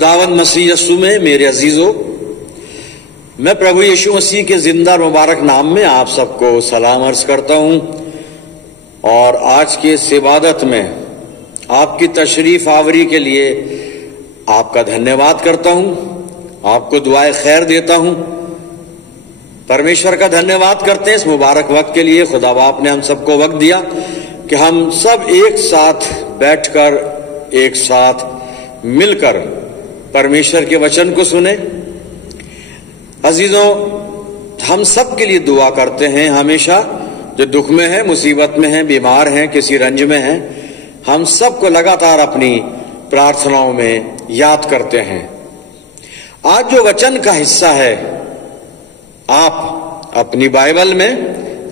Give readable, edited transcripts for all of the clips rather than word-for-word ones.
खुदावंद मसीह यीशु में मेरे अजीजों, मैं प्रभु यीशु मसीह के जिंदा और मुबारक नाम में आप सबको सलाम अर्ज करता हूं और आज के इस इबादत में आपकी तशरीफ आवरी के लिए आपका धन्यवाद करता हूं, आपको दुआए खैर देता हूं। परमेश्वर का धन्यवाद करते हैं इस मुबारक वक्त के लिए। खुदा बाप ने हम सबको वक्त दिया कि हम सब एक साथ बैठकर, एक साथ मिलकर परमेश्वर के वचन को सुने। अजीजों, हम सब के लिए दुआ करते हैं हमेशा, जो दुख में है, मुसीबत में है, बीमार हैं, किसी रंज में हैं, हम सबको लगातार अपनी प्रार्थनाओं में याद करते हैं। आज जो वचन का हिस्सा है, आप अपनी बाइबल में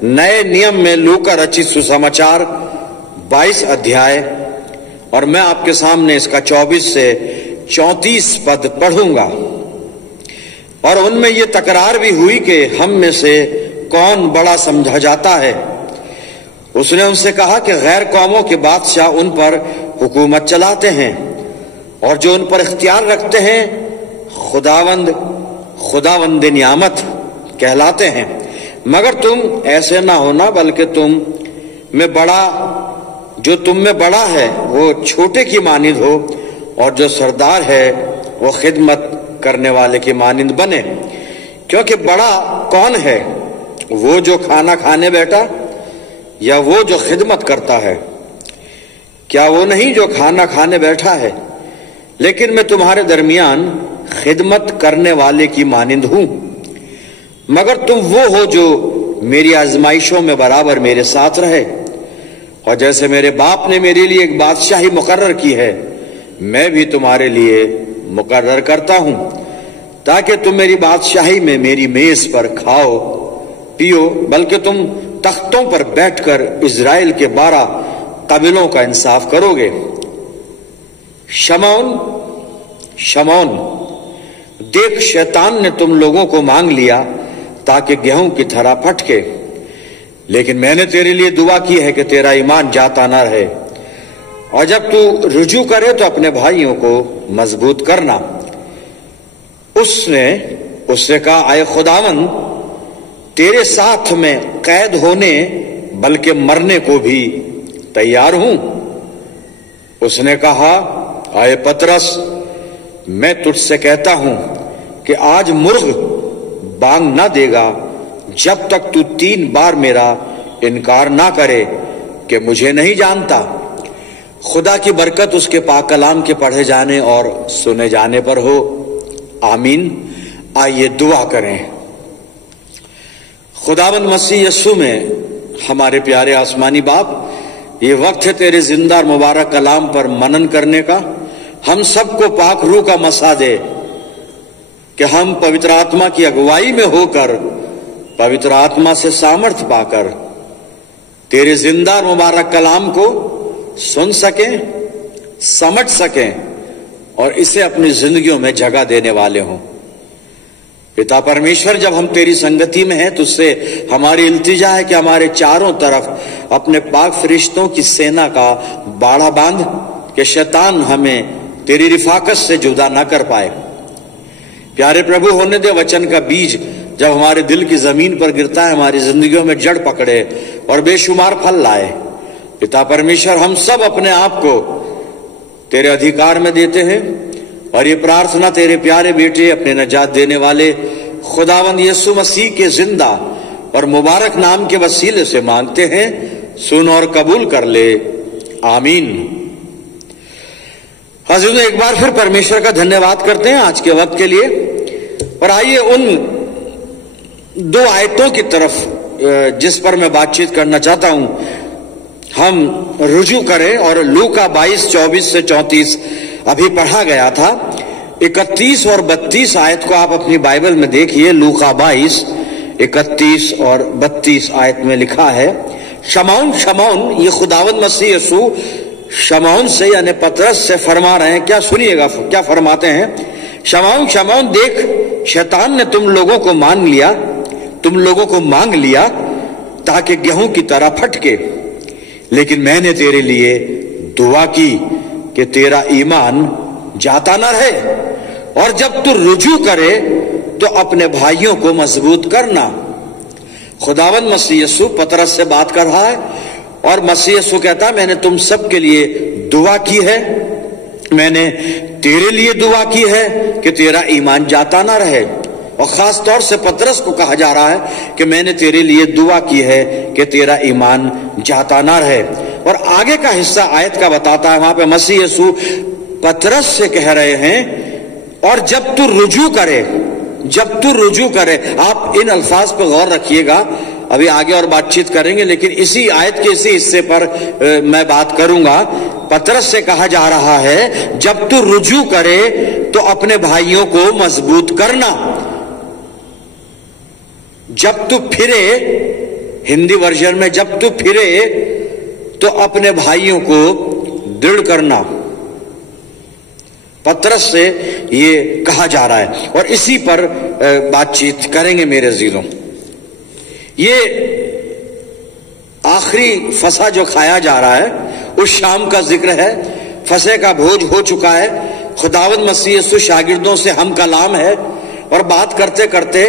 नए नियम में लूका रचित सुसमाचार 22 अध्याय और मैं आपके सामने इसका 24 से 34 पद पढ़ूंगा। और उनमें ये तकरार भी हुई कि हम में से कौन बड़ा समझा जाता है। उसने उनसे कहा कि गैर कौमों के बादशाह उन पर हुकूमत चलाते हैं और जो उन पर इख्तियार रखते हैं खुदावंद नियामत कहलाते हैं। मगर तुम ऐसे ना होना, बल्कि जो तुम में बड़ा है वो छोटे की मानिंद हो और जो सरदार है वो खिदमत करने वाले की मानिंद बने। क्योंकि बड़ा कौन है, वो जो खाना खाने बैठा या वो जो खिदमत करता है? क्या वो नहीं जो खाना खाने बैठा है? लेकिन मैं तुम्हारे दरमियान खिदमत करने वाले की मानिंद हूं। मगर तुम वो हो जो मेरी आजमाइशों में बराबर मेरे साथ रहे। और जैसे मेरे बाप ने मेरे लिए एक बादशाही मुकर्रर की है, मैं भी तुम्हारे लिए मुकर्रर करता हूं, ताकि तुम मेरी बादशाही में मेरी मेज पर खाओ पियो, बल्कि तुम तख्तों पर बैठकर इजराइल के 12 कबीलों का इंसाफ करोगे। शमौन, देख, शैतान ने तुम लोगों को मांग लिया ताकि गेहूं की तरह फटके, लेकिन मैंने तेरे लिए दुआ की है कि तेरा ईमान जाता ना रहे। और जब तू रुजू करे तो अपने भाइयों को मजबूत करना। उससे कहा, आए खुदावन, तेरे साथ में कैद होने बल्कि मरने को भी तैयार हूं। उसने कहा, आए पतरस, मैं तुझसे कहता हूं कि आज मुर्ग बांग ना देगा जब तक तू 3 बार मेरा इनकार ना करे कि मुझे नहीं जानता। खुदा की बरकत उसके पाक कलाम के पढ़े जाने और सुने जाने पर हो। आमीन। आइए दुआ करें। खुदावंद मसीह यीशु में हमारे प्यारे आसमानी बाप, ये वक्त है तेरे जिंदा और मुबारक कलाम पर मनन करने का। हम सबको पाक रूह का मसा दे कि हम पवित्र आत्मा की अगुवाई में होकर, पवित्र आत्मा से सामर्थ्य पाकर तेरे जिंदा और मुबारक कलाम को सुन सकें, समझ सकें और इसे अपनी जिंदगियों में जगह देने वाले हों। पिता परमेश्वर, जब हम तेरी संगति में हैं, तुझसे हमारी इल्तिजा है कि हमारे चारों तरफ अपने पाक फरिश्तों की सेना का बाड़ा बांध कि शैतान हमें तेरी रिफाकत से जुदा ना कर पाए। प्यारे प्रभु, होने दे वचन का बीज जब हमारे दिल की जमीन पर गिरता है, हमारी जिंदगियों में जड़ पकड़े और बेशुमार फल लाए। पिता परमेश्वर, हम सब अपने आप को तेरे अधिकार में देते हैं और ये प्रार्थना तेरे प्यारे बेटे, अपने नजात देने वाले खुदावंद यीशु मसीह के जिंदा और मुबारक नाम के वसीले से मांगते हैं। सुन और कबूल कर ले। आमीन। हज़रत, एक बार फिर परमेश्वर का धन्यवाद करते हैं आज के वक्त के लिए। और आइए उन 2 आयतों की तरफ जिस पर मैं बातचीत करना चाहता हूं, हम रुजू करें। और लूका 22, 24 से 34 अभी पढ़ा गया था। 31 और 32 आयत को आप अपनी बाइबल में देखिए। लूका 22, 31 और 32 आयत में लिखा है, शमौन, ये खुदावंद मसीह यीशु शमौन से यानी पतरस से फरमा रहे हैं। क्या सुनिएगा क्या फरमाते हैं। शमौन, देख, शैतान ने तुम लोगों को मांग लिया ताकि गेहूं की तरह फटके, लेकिन मैंने तेरे लिए दुआ की कि तेरा ईमान जाता न रहे और जब तू रुजू करे तो अपने भाइयों को मजबूत करना। खुदावंद मसीह यीशु पतरस से बात कर रहा है और मसीह यीशु कहता है मैंने तुम सब के लिए दुआ की है, मैंने तेरे लिए दुआ की है कि तेरा ईमान जाता ना रहे। और खास तौर से पतरस को कहा जा रहा है कि मैंने तेरे लिए दुआ की है कि तेरा ईमान जाता ना रहे। और आगे का हिस्सा आयत का बताता है, वहां पे मसीह यीशु पतरस से कह रहे हैं और जब तू रुजू करे, जब तू रुजू करे। आप इन अल्फाज पर गौर रखिएगा, अभी आगे और बातचीत करेंगे, लेकिन इसी आयत के इसी हिस्से पर मैं बात करूंगा। पतरस से कहा जा रहा है जब तू रुजू करे तो अपने भाइयों को मजबूत करना। जब तू फिरे, हिंदी वर्जन में जब तू फिरे तो अपने भाइयों को दृढ़ करना। पतरस से ये कहा जा रहा है और इसी पर बातचीत करेंगे मेरे अजीजों। ये आखिरी फसा जो खाया जा रहा है उस शाम का जिक्र है। फसे का भोज हो चुका है, खुदावंद मसीह यीशु शागिर्दों से हम कलाम है और बात करते करते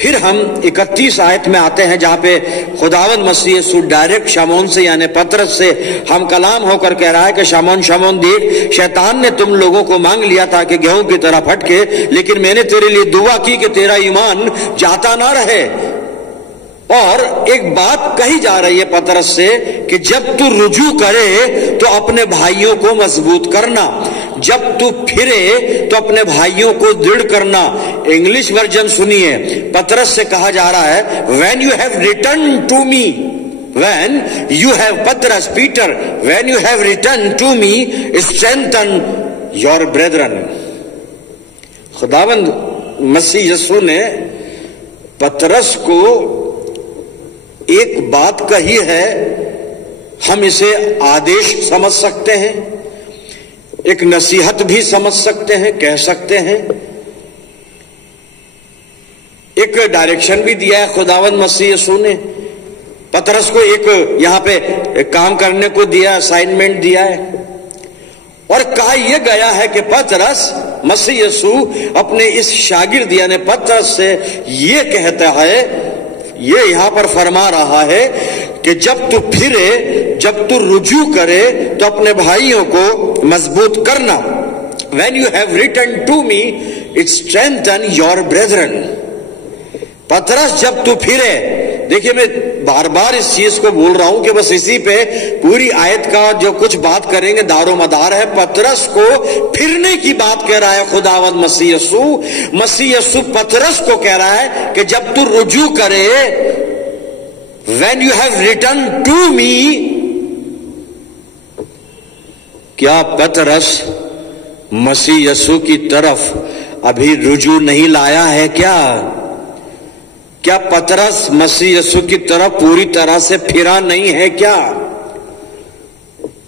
फिर हम 31 आयत में आते हैं जहां पे खुदावंद मसीह यीशु डायरेक्ट शमौन से यानी पतरस से हम कलाम होकर कह रहा है कि शमौन शमौन देख, शैतान ने तुम लोगों को मांग लिया था कि गेहूं की तरह फटके, लेकिन मैंने तेरे लिए दुआ की कि तेरा ईमान जाता ना रहे। और एक बात कही जा रही है पतरस से कि जब तू रुजू करे तो अपने भाइयों को मजबूत करना, जब तू फिरे तो अपने भाइयों को दृढ़ करना। इंग्लिश वर्जन सुनिए, पतरस से कहा जा रहा है when you have return to me, when you have, पतरस Peter, when you have return to me strengthen your brethren. खुदावंद मसीह यीशु ने पतरस को एक बात कही है, हम इसे आदेश समझ सकते हैं, एक नसीहत भी समझ सकते हैं, कह सकते हैं, एक डायरेक्शन भी दिया है खुदावंद मसीह यीशु ने। पतरस को एक यहां पे काम करने को दिया, असाइनमेंट दिया है और कहा यह गया है कि पतरस, मसीह यीशु अपने इस शागिर्द यानी पतरस से ये कहता है, ये यहां पर फरमा रहा है कि जब तू फिरे, जब तू रुजू करे तो अपने भाइयों को मजबूत करना। When you have returned to me, it strengthen your brethren. पतरस जब तू फिरे, देखिए मैं बार बार इस चीज को बोल रहा हूं कि बस इसी पे पूरी आयत का जो कुछ बात करेंगे दारो मदार है। पतरस को फिरने की बात कह रहा है खुदावंद मसीह यीशु। मसीह यीशु पतरस को कह रहा है कि जब तू रुजू करे, when you have returned to me, क्या पतरस मसीह यीशु की तरफ अभी रुजू नहीं लाया है? क्या पतरस मसीह यीशु की तरफ पूरी तरह से फिरा नहीं है क्या?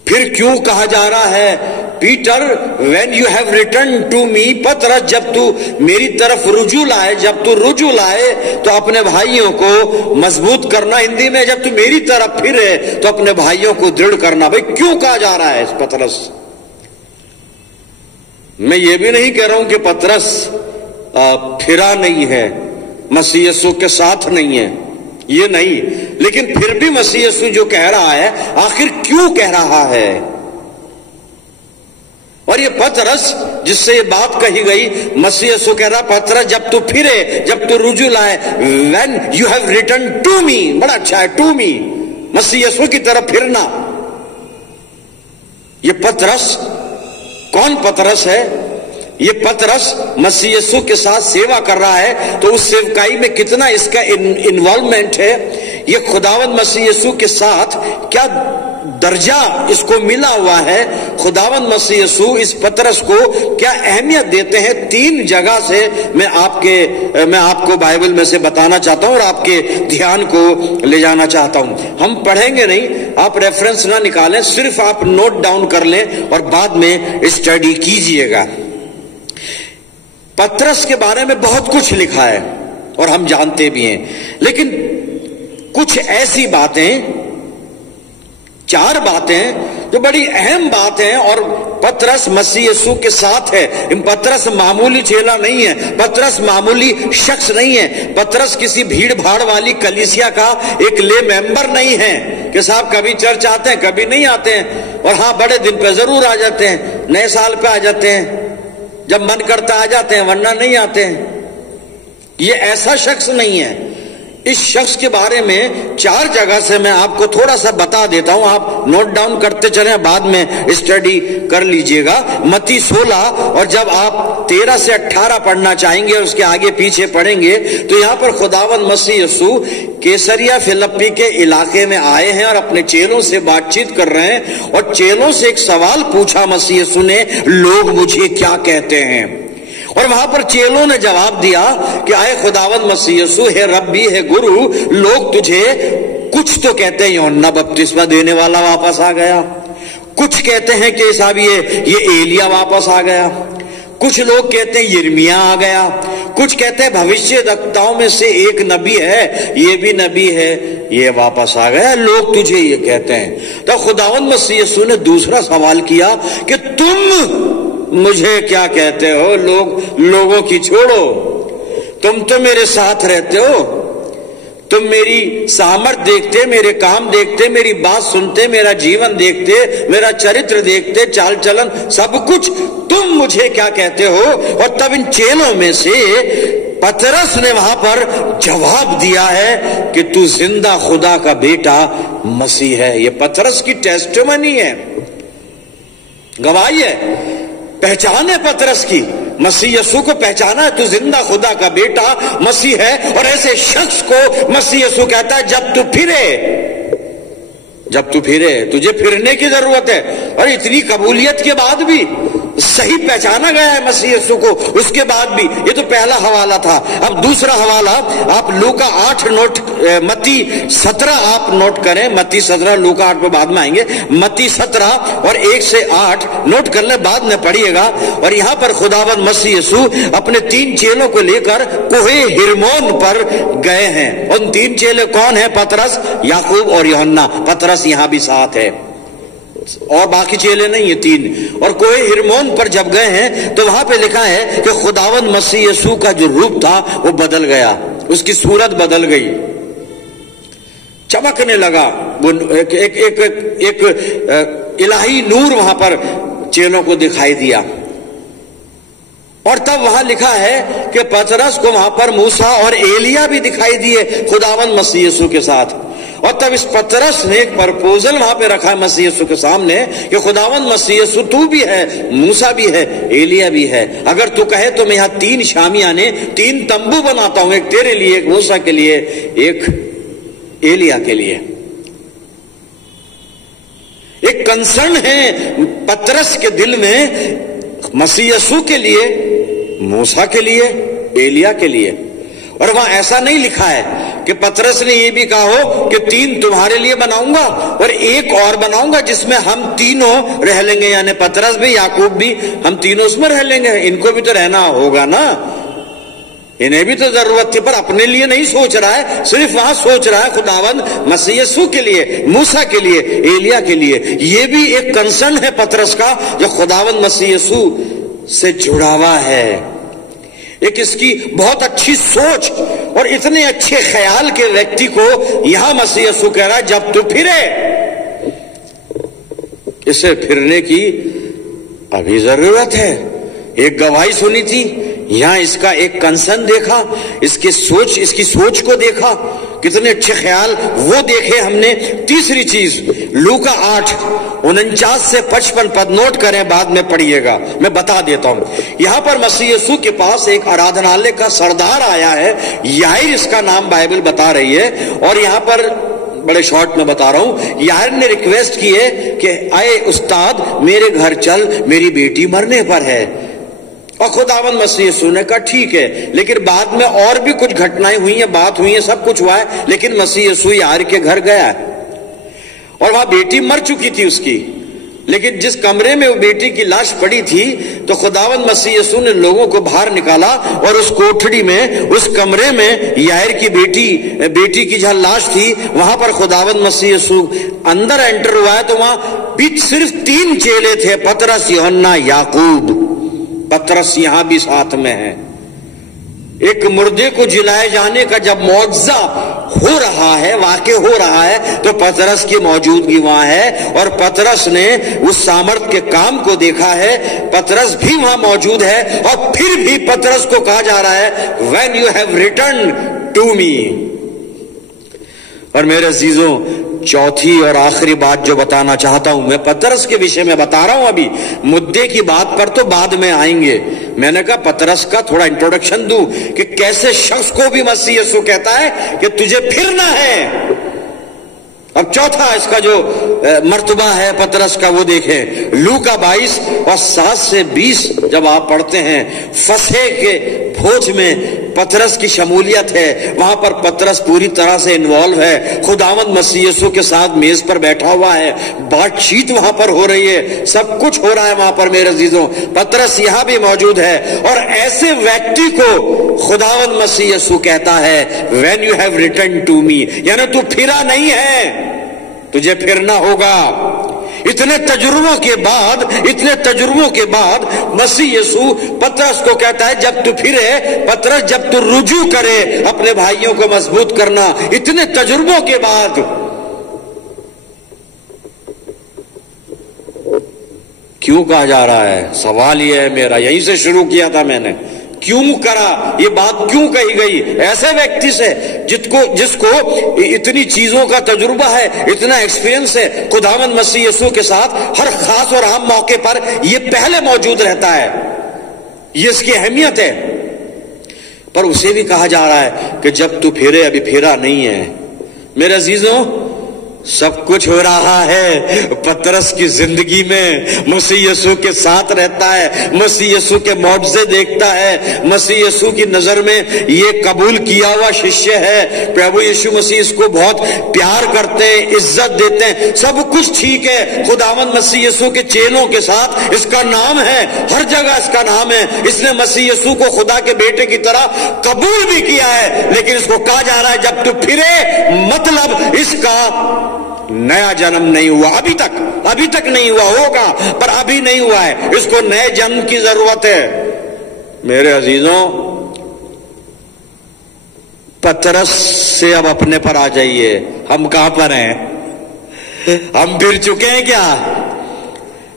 फिर क्यों कहा जा रहा है Peter when you have return to me, पतरस जब तू मेरी तरफ रुजू लाए, जब तू रुजू लाए तो अपने भाइयों को मजबूत करना। हिंदी में जब तू मेरी तरफ फिरे तो अपने भाइयों को दृढ़ करना। भाई क्यों कहा जा रहा है पतरस? मैं ये भी नहीं कह रहा हूं कि पतरस फिरा नहीं है, मसीह यीशु के साथ नहीं है, ये नहीं, लेकिन फिर भी मसीह यीशु जो कह रहा है आखिर क्यों कह रहा है? और ये पतरस जिससे ये बात कही गई, मसीह यीशु कह रहा पतरस जब तू फिरे, जब तू रुजू लाए, when you have return to me, बड़ा अच्छा है, टू मी, मसीह यीशु की तरफ फिरना। ये पतरस कौन पतरस है? ये पतरस मसीह यीशु के साथ सेवा कर रहा है, तो उस सेवकाई में कितना इसका इन्वॉल्वमेंट है, ये खुदावंद मसीह यीशु के साथ क्या दर्जा इसको मिला हुआ है। खुदावंद मसीह यीशु इस पतरस को क्या अहमियत देते हैं, 3 जगह से मैं आपको बाइबल में से बताना चाहता हूं और आपके ध्यान को ले जाना चाहता हूं। हम पढ़ेंगे नहीं, आप रेफरेंस ना निकालें, सिर्फ आप नोट डाउन कर लें और बाद में स्टडी कीजिएगा। पतरस के बारे में बहुत कुछ लिखा है और हम जानते भी हैं, लेकिन कुछ ऐसी बातें 4 बातें जो बड़ी अहम बात है, और पतरस मसीह यीशु के साथ है। पतरस मामूली चेला नहीं है, पतरस मामूली शख्स नहीं है, पतरस किसी भीड़ भाड़ वाली कलीसिया का एक ले मेंबर नहीं है कि साहब कभी चर्च आते हैं कभी नहीं आते हैं, और हाँ बड़े दिन पे जरूर आ जाते हैं, नए साल पे आ जाते हैं, जब मन करता आ जाते हैं वरना नहीं आते हैं। ये ऐसा शख्स नहीं है। इस शख्स के बारे में 4 जगह से मैं आपको थोड़ा सा बता देता हूं, आप नोट डाउन करते चलें, बाद में स्टडी कर लीजिएगा। मत्ती 16 और जब आप 13 से 18 पढ़ना चाहेंगे और उसके आगे पीछे पढ़ेंगे तो यहां पर खुदावंद मसीह यीशु कैसरिया फिलिप्पी के इलाके में आए हैं और अपने चेलों से बातचीत कर रहे हैं, और चेलों से एक सवाल पूछा मसीह यीशु ने, लोग मुझे क्या कहते हैं? और वहां पर चेलों ने जवाब दिया कि आए खुदावंद मसीह यीशु, है रब्बी, है गुरु, लोग तुझे कुछ तो कहते हैं यूहन्ना बपतिस्मा देने वाला वापस आ गया, कुछ कहते हैं कि साहब ये एलिया वापस आ गया, कुछ लोग कहते हैं यिर्मयाह आ गया, कुछ कहते हैं भविष्यद्वक्ताओं में से एक नबी है, ये भी नबी है, ये वापस आ गया, लोग तुझे ये कहते हैं। तो खुदावंद मसीह यीशु ने दूसरा सवाल किया कि तुम मुझे क्या कहते हो? लोगों की छोड़ो, तुम तो मेरे साथ रहते हो, तुम मेरी सामर्थ्य देखते, मेरे काम देखते, मेरी बात सुनते, मेरा जीवन देखते, मेरा चरित्र देखते, चाल चलन सब कुछ, तुम मुझे क्या कहते हो? और तब इन चेलों में से पतरस ने वहां पर जवाब दिया है कि तू जिंदा खुदा का बेटा मसीह है। ये पतरस की टेस्टिमनी है, गवाही है, पहचान है पतरस की, मसीह यीशु को पहचाना है, तू जिंदा खुदा का बेटा मसीह है। और ऐसे शख्स को मसीह यीशु कहता है जब तू फिरे, तुझे फिरने की जरूरत है। और इतनी कबूलियत के बाद भी सही पहचाना गया है मसीह यीशु को, उसके बाद भी। ये तो पहला हवाला था। अब दूसरा हवाला आप लूका 8 नोट, मत्ती 17 आप नोट करें, मत्ती 17, लूका 8 पे बाद में आएंगे, मत्ती 17 और 1 से 8 नोट कर ले, बाद में पढ़िएगा। और यहां पर खुदावंद मसीह यीशु अपने 3 चेलों को लेकर कोहे हिरमोन पर गए हैं। उन 3 चेले कौन है? पतरस, याकूब और यूहन्ना। पतरस यहां भी साथ है और बाकी चेले नहीं है, 3। और कोहे हिरमोन पर जब गए हैं तो वहां पे लिखा है कि खुदावंद मसीह यीशु का जो रूप था वो बदल गया, उसकी सूरत बदल गई, चमकने लगा। वो एक इलाही नूर वहां पर चेलों को दिखाई दिया। और तब वहां लिखा है कि पतरस को वहां पर मूसा और एलिया भी दिखाई दिए खुदावंद मसीह यीशु के साथ। और तब इस पतरस ने एक प्रपोजल वहां पे रखा है मसीह यीशु के सामने कि खुदावंद मसीह यीशु, तू भी है, मूसा भी है, एलिया भी है, अगर तू कहे तो मैं यहां 3 शामियाने, 3 तंबू बनाता हूं, एक तेरे लिए, एक मूसा के लिए, एक एलिया के लिए। एक कंसर्न है पतरस के दिल में मसीह यीशु के लिए, मूसा के लिए, एलिया के लिए। और वहां ऐसा नहीं लिखा है कि पतरस ने यह भी कहा हो कि 3 तुम्हारे लिए बनाऊंगा और एक और बनाऊंगा जिसमें हम तीनों रह लेंगे, यानी पतरस भी, याकूब भी, हम तीनों उसमें रह लेंगे। इनको भी तो रहना होगा ना, इन्हें भी तो जरूरत थी, पर अपने लिए नहीं सोच रहा है, सिर्फ वहां सोच रहा है खुदावंद मसीह यीशु के लिए, मूसा के लिए, एलिया के लिए। ये भी एक कंसर्न है पतरस का जो खुदावंद मसीह यीशु से जुड़ा हुआ है। एक इसकी बहुत अच्छी सोच और इतने अच्छे ख्याल के व्यक्ति को यहां मसीह यीशु कह रहा है जब तू फिरे। इसे फिरने की अभी जरूरत है। एक गवाही सुनी थी, यहां इसका एक कंसर्न देखा, इसकी सोच को देखा, कितने अच्छे ख्याल वो देखे हमने। तीसरी चीज लूका 8:49 से 55 पद नोट करें, बाद में पढ़िएगा, मैं बता देता हूं। यहां पर मसीह यीशु के पास एक आराधनालय का सरदार आया है, याईर इसका नाम बाइबल बता रही है। और यहां पर बड़े शॉर्ट में बता रहा हूं, याईर ने रिक्वेस्ट की है कि आए उस्ताद मेरे घर चल, मेरी बेटी मरने पर है। और खुदावंद मसीह यीशु ने कहा ठीक है। लेकिन बाद में और भी कुछ घटनाएं हुई हैं, बात हुई है, सब कुछ हुआ है, लेकिन मसीह यीशु याईर के घर गया है और वहां बेटी मर चुकी थी उसकी। लेकिन जिस कमरे में वो बेटी की लाश पड़ी थी, तो खुदावंद मसीह यीशु ने लोगों को बाहर निकाला और उस कोठरी में, उस कमरे में याईर की बेटी की जहां लाश थी, वहां पर खुदावंद मसीह यीशु अंदर एंटर हुआ है। तो वहां बीच सिर्फ 3 चेले थे, पतरस, यूहन्ना, याकूब। पतरस यहां भी साथ में है। एक मुर्दे को जिलाए जाने का जब मौजज़ा हो रहा है, वाक़ई हो रहा है, तो पतरस की मौजूदगी वहां है और पतरस ने उस सामर्थ के काम को देखा है। पतरस भी वहां मौजूद है और फिर भी पतरस को कहा जा रहा है, when you have return to me. और मेरे अजीजों, चौथी और आखिरी बात जो बताना चाहता हूं, मैं पतरस के विषय में बता रहा हूं, अभी मुद्दे की बात पर तो बाद में आएंगे। मैंने कहा पतरस का थोड़ा इंट्रोडक्शन दूं कि कैसे शख्स को भी मसीह यीशु कहता है कि तुझे फिरना है। अब चौथा इसका जो मर्तबा है पतरस का, वो देखें। लूका 22 और 7 से 20 जब आप पढ़ते हैं, फसह के भोज में पतरस की शमूलियत है, वहां पर पतरस पूरी तरह से इन्वॉल्व है, खुदावंद मसीह यीशु के साथ मेज पर बैठा हुआ है, बातचीत वहां पर हो रही है, सब कुछ हो रहा है वहां पर। मेरे अजीजों, पतरस यहां भी मौजूद है और ऐसे व्यक्ति को खुदावंद मसीह यीशु कहता है, when you have return to me, यानी तू फिरा नहीं है, तुझे फिरना होगा। इतने तजुर्बों के बाद मसीह यीशु पतरस को कहता है, जब तू फिरे पतरस, जब तू रुजू करे, अपने भाइयों को मजबूत करना। इतने तजुर्बों के बाद क्यों कहा जा रहा है? सवाल यह है मेरा, यहीं से शुरू किया था मैंने। क्यों करा, ये बात क्यों कही गई ऐसे व्यक्ति से जिसको इतनी चीजों का तजुर्बा है, इतना एक्सपीरियंस है, खुदावंद मसीह यीशु के साथ हर खास और आम मौके पर ये पहले मौजूद रहता है, ये इसकी अहमियत है। पर उसे भी कहा जा रहा है कि जब तू फिरे, अभी फिरा नहीं है। मेरे अजीजों, सब कुछ हो रहा है पतरस की जिंदगी में। मसीह यीशु के साथ रहता है, मसीह यीशु के मौजज़े देखता है, मसीह यीशु की नजर में ये कबूल किया हुआ शिष्य है। प्रभु यीशु मसीह इसको बहुत प्यार करते हैं, इज्जत देते हैं, सब कुछ ठीक है। खुदावंद मसीह यीशु के चेलों के साथ इसका नाम है, हर जगह इसका नाम है। इसने मसीह यीशु को खुदा के बेटे की तरह कबूल भी किया है। लेकिन इसको कहा जा रहा है, जब तू फिरे, मतलब इसका नया जन्म नहीं हुआ, अभी तक नहीं हुआ, होगा पर अभी नहीं हुआ है। इसको नए जन्म की जरूरत है। मेरे अजीजों, पतरस से अब अपने पर आ जाइए। हम कहां पर हैं? हम फिर चुके हैं क्या?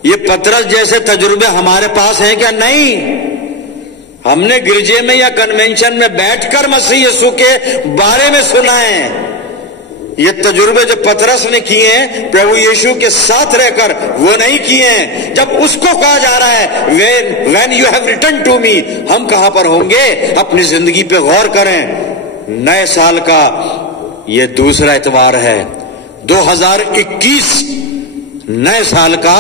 ये पतरस जैसे तजुर्बे हमारे पास हैं क्या? नहीं। हमने गिरजे में या कन्वेंशन में बैठकर मसीह यीशु के बारे में सुना है। ये तजुर्बे जो पतरस ने किए हैं प्रभु यीशु के साथ रहकर, वो नहीं किए हैं। जब उसको कहा जा रहा है when you have return to me, हम कहां पर होंगे? अपनी जिंदगी पे गौर करें। नए साल का ये दूसरा इतवार है, 2021 नए साल का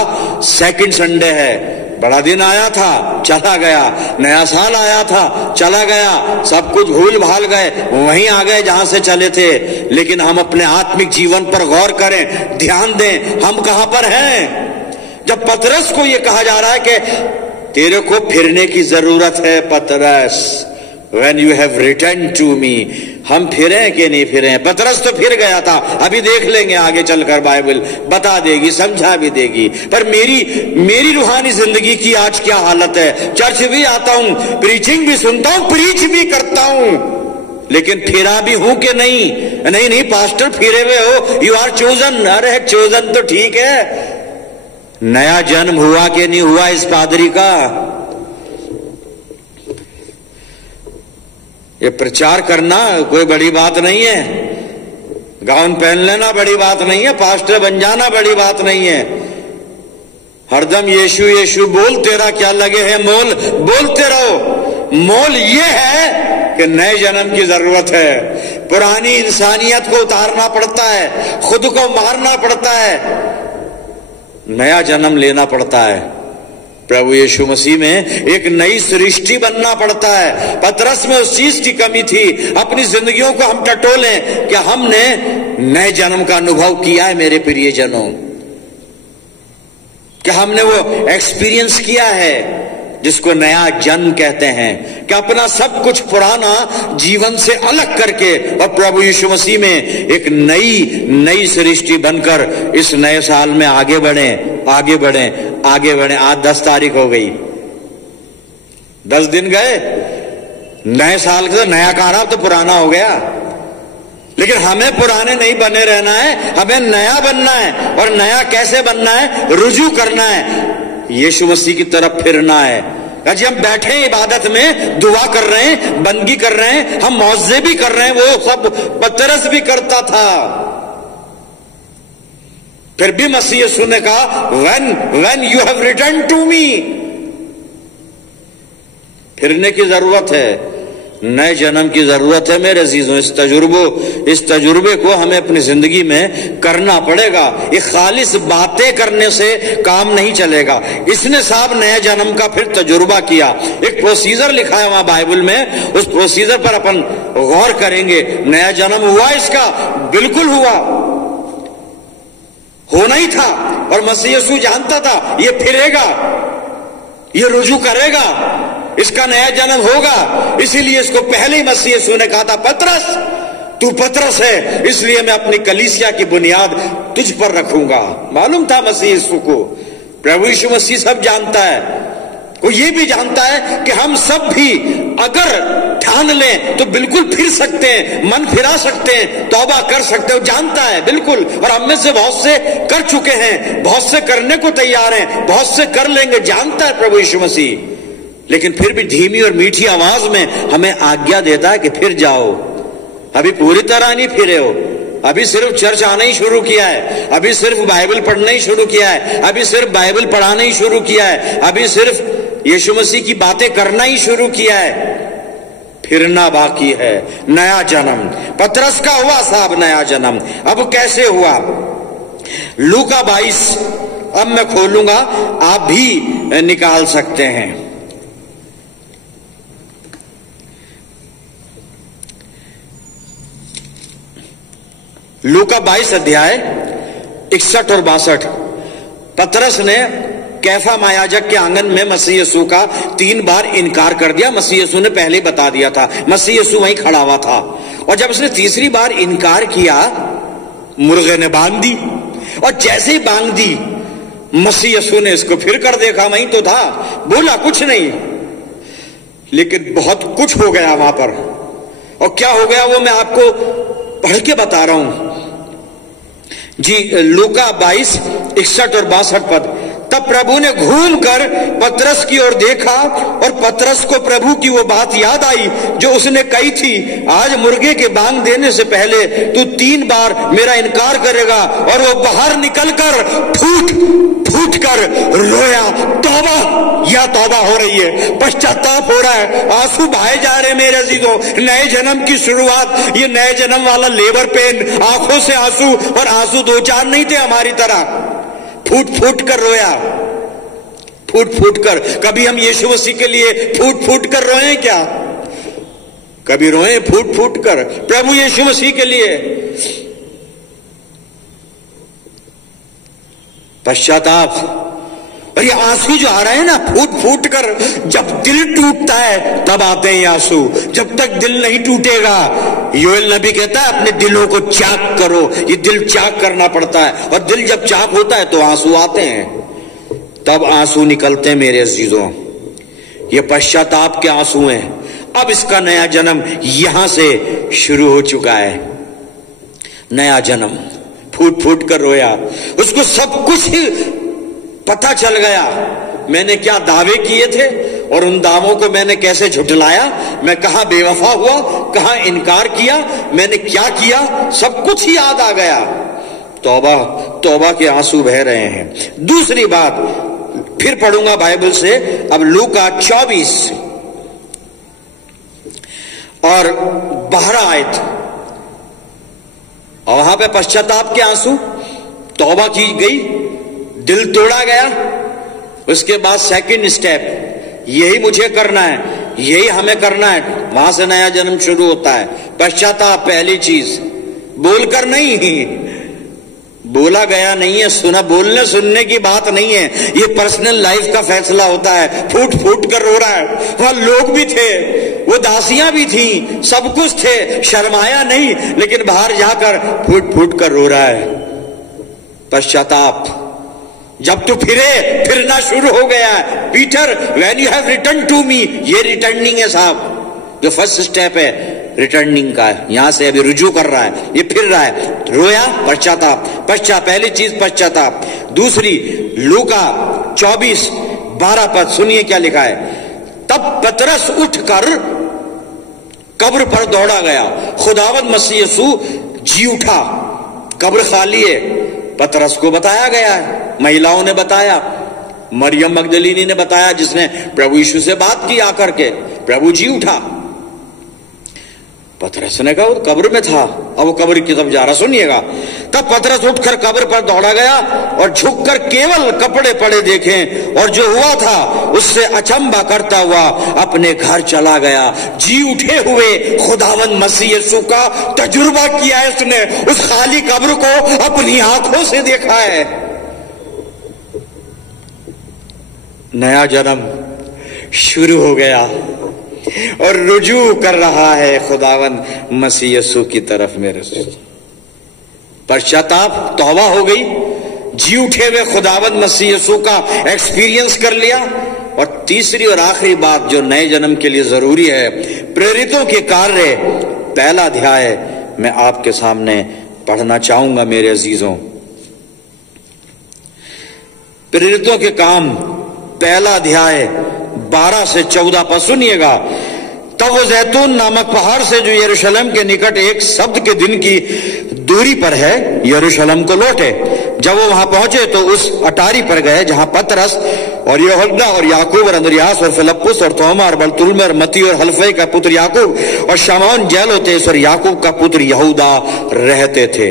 सेकंड संडे है। बड़ा दिन आया था, चला गया, नया साल आया था, चला गया, सब कुछ भूल भाल गए, वहीं आ गए जहां से चले थे। लेकिन हम अपने आत्मिक जीवन पर गौर करें, ध्यान दें, हम कहां पर हैं? जब पतरस को यह कहा जा रहा है कि तेरे को फिरने की जरूरत है पतरस, when you have return to me, हम फिरे कि नहीं फिरे? पतरस तो फिर गया था, अभी देख लेंगे आगे चलकर, बाइबल बता देगी, समझा भी देगी। पर मेरी रूहानी जिंदगी की आज क्या हालत है? चर्च भी आता हूं, प्रीचिंग भी सुनता हूं, प्रीच भी करता हूं, लेकिन फिरा भी हूं कि नहीं? नहीं पास्टर फिरे हुए हो, यू आर चोजन। अरे चोजन तो ठीक है, नया जन्म हुआ कि नहीं हुआ इस पादरी का? ये प्रचार करना कोई बड़ी बात नहीं है, गाउन पहन लेना बड़ी बात नहीं है, पास्टर बन जाना बड़ी बात नहीं है। हरदम यीशु यीशु बोल, तेरा क्या लगे है मोल, बोलते रहो। मोल ये है कि नए जन्म की जरूरत है। पुरानी इंसानियत को उतारना पड़ता है, खुद को मारना पड़ता है, नया जन्म लेना पड़ता है। प्रभु यीशु मसीह में एक नई सृष्टि बनना पड़ता है। पतरस में उस चीज की कमी थी। अपनी जिंदगियों को हम टटोलें, क्या हमने नए जन्म का अनुभव किया है मेरे प्रियजनों? कि हमने वो एक्सपीरियंस किया है जिसको नया जन्म कहते हैं, कि अपना सब कुछ पुराना जीवन से अलग करके और प्रभु यीशु मसीह में एक नई सृष्टि बनकर इस नए साल में आगे बढ़े आगे बढ़े आगे बढ़े। आज 10 तारीख हो गई, 10 दिन गए, नए साल का नया कहा तो पुराना हो गया। लेकिन हमें पुराने नहीं बने रहना है, हमें नया बनना है। और नया कैसे बनना है? रुजू करना है, यीशु मसीह की तरफ फिरना है। आज हम बैठे इबादत में, दुआ कर रहे हैं, बंदगी कर रहे हैं, हम मौजे भी कर रहे हैं, वो सब पतरस भी करता था। फिर भी मसीह यीशु ने कहा when you have returned to me, फिरने की जरूरत है, नए जन्म की जरूरत है मेरे अजीजों। इस तजुर्बे को हमें अपनी जिंदगी में करना पड़ेगा। ये खालिस बातें करने से काम नहीं चलेगा। इसने साहब नए जन्म का फिर तजुर्बा किया, एक प्रोसीजर लिखा है वहां बाइबल में, उस प्रोसीजर पर अपन गौर करेंगे। नया जन्म हुआ इसका, बिल्कुल हुआ, होना ही था। और मसीह यीशु जानता था ये फिरेगा, ये रुजू करेगा, इसका नया जन्म होगा। इसीलिए इसको पहले ही मसीह यीशु ने कहा था, पतरस तू पतरस है, इसलिए मैं अपनी कलीसिया की बुनियाद तुझ पर रखूंगा। मालूम था मसीह यीशु को, प्रभु यीशु मसीह सब जानता है। वो ये भी जानता है कि हम सब भी अगर ठान लें तो बिल्कुल फिर सकते हैं, मन फिरा सकते हैं, तौबा कर सकते हैं। जानता है बिल्कुल, और हम में से बहुत से कर चुके हैं, बहुत से करने को तैयार हैं, बहुत से कर लेंगे, जानता है प्रभु यीशु मसीह। लेकिन फिर भी धीमी और मीठी आवाज में हमें आज्ञा देता है कि फिर जाओ। अभी पूरी तरह नहीं फिरे हो, अभी सिर्फ चर्च आना ही शुरू किया है, अभी सिर्फ बाइबल पढ़ना ही शुरू किया है, अभी सिर्फ बाइबल पढ़ाना ही शुरू किया है, अभी सिर्फ यीशु मसीह की बातें करना ही शुरू किया है, फिरना बाकी है। नया जन्म पतरस का हुआ साहब, नया जन्म। अब कैसे हुआ? लूका 22 अब मैं खोलूंगा, आप भी निकाल सकते हैं। लूका 22 अध्याय 61 और 62। पतरस ने कैफा महायाजक के आंगन में मसीह यीशु का 3 बार इनकार कर दिया। मसीह यीशु ने पहले ही बता दिया था, मसीह यीशु वहीं खड़ा हुआ था। और जब उसने तीसरी बार इनकार किया, मुर्गे ने बांध दी, और जैसे ही बांध दी मसीह यीशु ने इसको फिर कर देखा, वहीं तो था, बोला कुछ नहीं, लेकिन बहुत कुछ हो गया वहां पर। और क्या हो गया वो मैं आपको पढ़ के बता रहा हूं जी। लूका 22 61 और 62 पद। तब प्रभु ने घूमकर पतरस की ओर देखा, और पतरस को प्रभु की वो बात याद आई जो उसने कही थी, आज मुर्गे के बांग देने से पहले तू 3 बार मेरा इनकार करेगा। और वो बाहर निकलकर फूट फूट कर रोया। तौबा, या तौबा हो रही है, पश्चाताप हो रहा है, आंसू बहाए जा रहे हैं मेरे अजीजों। नए जन्म की शुरुआत, ये नए जन्म वाला लेबर पेन, आंखों से आंसू, और आंसू 2-4 नहीं थे हमारी तरह, फूट फूट कर रोया, फूट फूट कर। कभी हम यीशु मसीह के लिए फूट फूट कर रोए क्या? कभी रोए फूट फूट कर प्रभु यीशु मसीह के लिए? पश्चाताप। और ये आंसू जो आ रहे हैं ना फूट फूट कर, जब दिल टूटता है तब आते हैं आंसू, जब तक दिल नहीं टूटेगा। योएल नबी कहता है अपने दिलों को चाक करो, ये दिल चाक करना पड़ता है, और दिल जब चाक होता है तो आंसू आते हैं, तब आंसू निकलते हैं मेरे अजीजों। ये पश्चाताप के आंसू हैं। अब इसका नया जन्म यहां से शुरू हो चुका है। नया जन्म, फूट फूट कर रोया, उसको सब कुछ पता चल गया, मैंने क्या दावे किए थे और उन दावों को मैंने कैसे झुठलाया, मैं कहां बेवफा हुआ, कहां इनकार किया, मैंने क्या किया, सब कुछ याद आ गया। तौबा, तौबा के आंसू बह रहे हैं। दूसरी बात फिर पढ़ूंगा बाइबल से, अब लूका 24 और 12 आयत, और वहां पे पश्चाताप के आंसू, तौबा की गई, दिल तोड़ा गया। उसके बाद सेकंड स्टेप, यही मुझे करना है, यही हमें करना है, वहां से नया जन्म शुरू होता है। पश्चाताप पहली चीज, बोलकर नहीं, बोला गया नहीं है, सुना, बोलने सुनने की बात नहीं है, ये पर्सनल लाइफ का फैसला होता है। फूट फूट कर रो रहा है। वहां लोग भी थे, वो दासियां भी थी, सब कुछ थे, शर्माया नहीं, लेकिन बाहर जाकर फूट फूट कर रो रहा है। पश्चाताप, जब तू फिरना शुरू हो गया है। Peter, when you have return to me, ये रिटर्निंग है साहब, जो फर्स्ट स्टेप है रिटर्निंग का है। यहां से अभी रुजू कर रहा है, ये फिर रहा है। रोया, पश्चाताप, पहली चीज पश्चाताप। दूसरी, लूका 24:12 पद सुनिए क्या लिखा है। तब पतरस उठकर कब्र पर दौड़ा गया। खुदावंद मसीह यीशु जी उठा, कब्र खाली है। पतरस को बताया गया है, महिलाओं ने बताया, मरियम मगदलीनी ने बताया, जिसने प्रभु यीशु से बात की आकर के, प्रभु जी उठा। पतरस ने कहा वो कब्र में था, अब वो कब्र की तरफ जा रहा। सुनिएगा, तब पतरस उठकर कब्र पर दौड़ा गया और झुककर केवल कपड़े पड़े देखे, और जो हुआ था उससे अचंभा करता हुआ अपने घर चला गया। जी उठे हुए खुदावंद मसीह यीशु का तजुर्बा किया है उसने, उस खाली कब्र को अपनी आंखों से देखा है। नया जन्म शुरू हो गया और रुजू कर रहा है खुदावंद मसीह यीशु की तरफ। मेरे पश्चाताप, तौबा हो गई, जी उठे हुए खुदावंद मसीह यीशु का एक्सपीरियंस कर लिया। और तीसरी और आखिरी बात जो नए जन्म के लिए जरूरी है, प्रेरितों के कार्य 1 अध्याय मैं आपके सामने पढ़ना चाहूंगा मेरे अजीजों। प्रेरितों के काम 1 अध्याय 12 से 14 पर सुनिएगा। तब वो जैतून नामक पहाड़ से जो यरूशलेम के निकट एक सब्त के दिन की दूरी पर है यरूशलेम को लौटे। जब वो वहां पहुंचे तो उस अटारी पर गए जहां पतरस और यूहन्ना और याकूब और अंद्रियास और फिलिप्पुस और तोमा और बरतुल्मै और मत्ती और हल्फई का पुत्र याकूब और शमौन जेलोतेस और याकूब का पुत्र यहूदा रहते थे।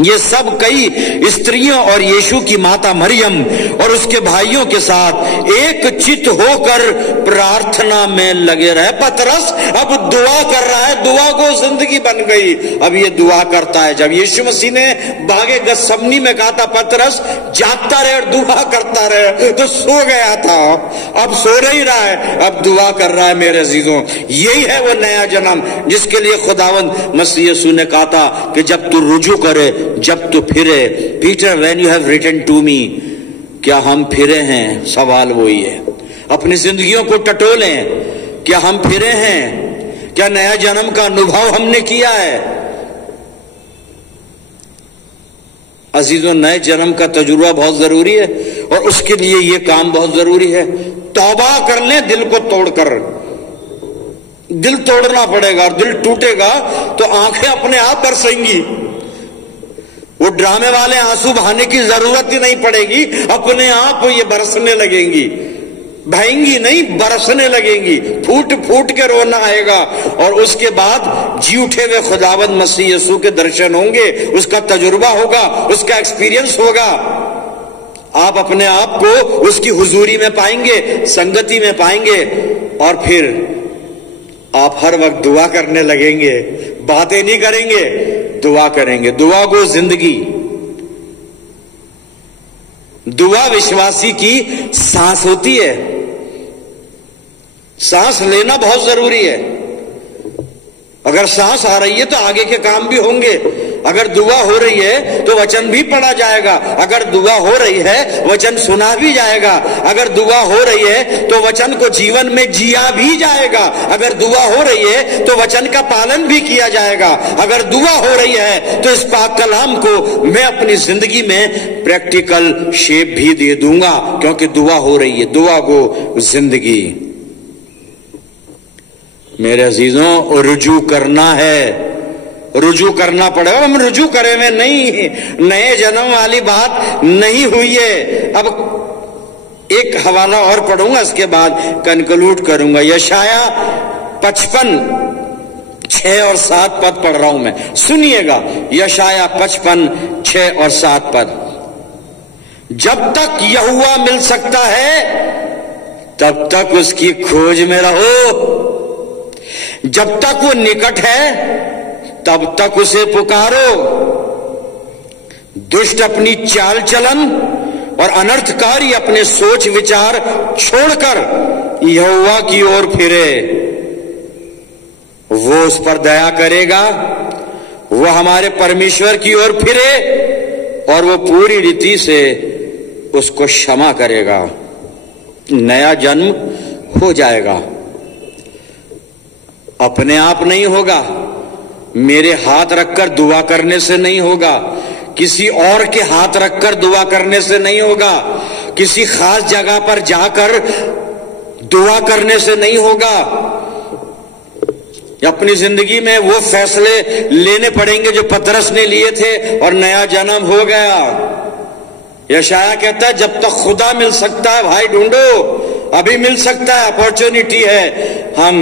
ये सब कई स्त्रियों और यीशु की माता मरियम और उसके भाइयों के साथ एक चित्त होकर प्रार्थना में लगे रहे। पतरस अब दुआ कर रहा है, दुआ को जिंदगी बन गई। अब ये दुआ करता है। जब यीशु मसीह ने बागे गत्समनी में कहा था पतरस जागता रहे और दुआ करता रहे, तो सो गया था, अब सो नहीं रहा है, अब दुआ कर रहा है। मेरे अजीजों, यही है वो नया जन्म जिसके लिए खुदावंद मसीह यीशु ने कहा था कि जब तू रुजू करे, जब तू फिरे। Peter, when you have return to me, क्या हम फिरे हैं? सवाल वही है। अपनी जिंदगियों को टटोलें, क्या हम फिरे हैं? क्या नया जन्म का अनुभव हमने किया है? अजीजों, नए जन्म का तजुर्बा बहुत जरूरी है और उसके लिए ये काम बहुत जरूरी है। तौबा कर लें दिल को तोड़कर। दिल तोड़ना पड़ेगा और दिल टूटेगा तो आंखें अपने आप बरसेंगी। वो ड्रामे वाले आंसू बहाने की जरूरत ही नहीं पड़ेगी, अपने आप ये बरसने लगेंगी। बहेंगी नहीं, बरसने लगेंगी, फूट फूट के रोना आएगा। और उसके बाद जी उठे हुए खुदावंद मसीह यीशु के दर्शन होंगे, उसका तजुर्बा होगा, उसका एक्सपीरियंस होगा। आप अपने आप को उसकी हुजूरी में पाएंगे, संगति में पाएंगे, और फिर आप हर वक्त दुआ करने लगेंगे। बातें नहीं करेंगे, दुआ करेंगे। दुआ को जिंदगी, दुआ विश्वासी की सांस होती है। सांस लेना बहुत जरूरी है। अगर सांस आ रही है तो आगे के काम भी होंगे। अगर दुआ हो रही है तो वचन भी पढ़ा जाएगा। अगर दुआ हो रही है वचन सुना भी जाएगा। अगर दुआ हो रही है तो वचन को जीवन में जिया भी जाएगा। अगर दुआ हो रही है तो वचन का पालन भी किया जाएगा। अगर दुआ हो रही है तो इस पाक कलाम को मैं अपनी जिंदगी में प्रैक्टिकल शेप भी दे दूंगा, क्योंकि दुआ हो रही है। दुआ को जिंदगी। मेरे अजीजों, रुजू करना है, रुजू करना पड़ेगा। हम रुजू करे में नहीं, नए जन्म वाली बात नहीं हुई है। अब एक हवाला और पढ़ूंगा, इसके बाद कंक्लूड करूंगा। यशाया 55 6 और 7 पद पढ़ रहा हूं मैं, सुनिएगा। यशाया 55 6 और 7 पद। जब तक यहोवा मिल सकता है तब तक उसकी खोज में रहो। जब तक वो निकट है तब तक उसे पुकारो। दुष्ट अपनी चाल चलन और अनर्थकारी अपने सोच विचार छोड़कर यहोवा की ओर फिरे, वो उस पर दया करेगा, वो हमारे परमेश्वर की ओर फिरे और वो पूरी रीति से उसको क्षमा करेगा, नया जन्म हो जाएगा। अपने आप नहीं होगा, मेरे हाथ रखकर दुआ करने से नहीं होगा, किसी और के हाथ रखकर दुआ करने से नहीं होगा, किसी खास जगह पर जाकर दुआ करने से नहीं होगा। अपनी जिंदगी में वो फैसले लेने पड़ेंगे जो पतरस ने लिए थे और नया जन्म हो गया। यशाया कहता है जब तक खुदा मिल सकता है भाई ढूंढो, अभी मिल सकता है, अपॉर्चुनिटी है। हम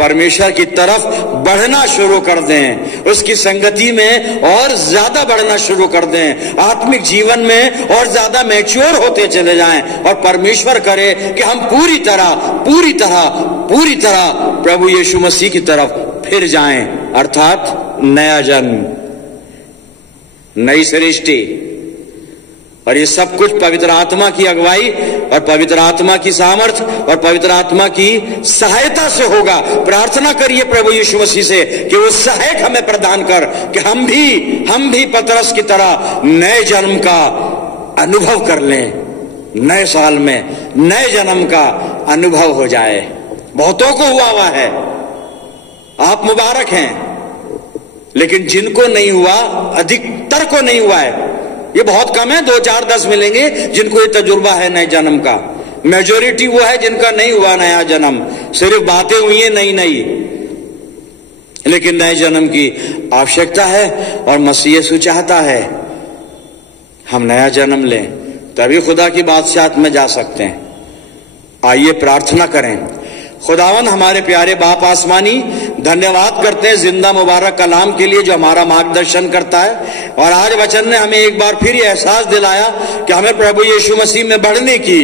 परमेश्वर की तरफ बढ़ना शुरू कर दें, उसकी संगति में और ज्यादा बढ़ना शुरू कर दें, आत्मिक जीवन में और ज्यादा मैच्योर होते चले जाएं और परमेश्वर करे कि हम पूरी तरह प्रभु यीशु मसीह की तरफ फिर जाएं, अर्थात नया जन्म, नई सृष्टि। और ये सब कुछ पवित्र आत्मा की अगुवाई और पवित्र आत्मा की सामर्थ और पवित्र आत्मा की सहायता से होगा। प्रार्थना करिए प्रभु यीशु मसीह से कि वो सहायक हमें प्रदान कर कि हम भी पतरस की तरह नए जन्म का अनुभव कर लें, नए साल में नए जन्म का अनुभव हो जाए। बहुतों को हुआ है, आप मुबारक हैं, लेकिन जिनको नहीं हुआ, अधिकतर को नहीं हुआ है, ये बहुत कम है, 2, 4, 10 मिलेंगे जिनको ये तजुर्बा है नए जन्म का। मेजोरिटी वो है जिनका नहीं हुआ नया जन्म, सिर्फ बातें हुई है नई। लेकिन नए जन्म की आवश्यकता है और मसीह यीशु चाहता है हम नया जन्म लें, तभी खुदा की बादशाहत में जा सकते हैं। आइए प्रार्थना करें। खुदावन हमारे प्यारे बाप आसमानी, धन्यवाद करते हैं जिंदा मुबारक कलाम के लिए जो हमारा मार्गदर्शन करता है। और आज वचन ने हमें एक बार फिर एहसास दिलाया कि हमें प्रभु यीशु मसीह में बढ़ने की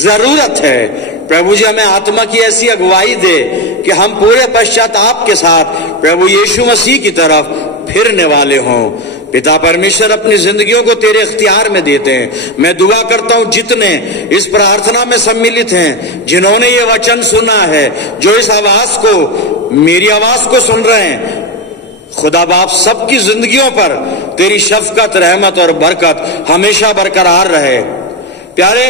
जरूरत है। प्रभु जी हमें आत्मा की ऐसी अगुवाई दे कि हम पूरे पश्चाताप के साथ प्रभु यीशु मसीह की तरफ फिरने वाले हों। पिता परमेश्वर अपनी जिंदगियों को तेरे इख्तियार में देते हैं। मैं दुआ करता हूं जितने इस प्रार्थना में सम्मिलित हैं, जिन्होंने ये वचन सुना है, जो इस आवाज को, मेरी आवाज को सुन रहे हैं, खुदा बाप सबकी जिंदगियों पर तेरी शफकत, रहमत और बरकत हमेशा बरकरार रहे। प्यारे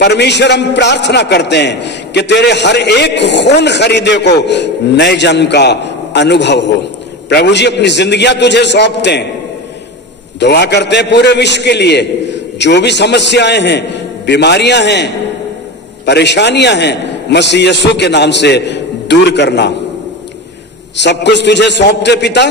परमेश्वर, हम प्रार्थना करते हैं कि तेरे हर एक खून खरीदे को नए जन्म का अनुभव हो। प्रभु जी अपनी जिंदगियां तुझे सौंपते हैं, दुआ करते हैं पूरे विश्व के लिए, जो भी समस्याएं हैं, बीमारियां हैं, परेशानियां हैं, मसीह यीशु के नाम से दूर करना। सब कुछ तुझे सौंपते पिता,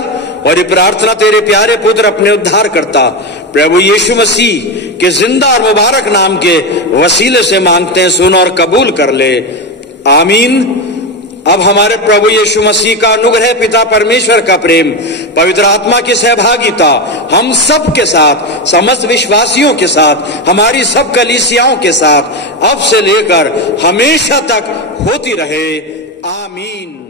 और ये प्रार्थना तेरे प्यारे पुत्र अपने उद्धार करता प्रभु यीशु मसीह के जिंदा और मुबारक नाम के वसीले से मांगते हैं, सुन और कबूल कर ले, आमीन। अब हमारे प्रभु यीशु मसीह का अनुग्रह, पिता परमेश्वर का प्रेम, पवित्र आत्मा की सहभागिता हम सब के साथ, समस्त विश्वासियों के साथ, हमारी सब कलीसियाओं के साथ अब से लेकर हमेशा तक होती रहे, आमीन।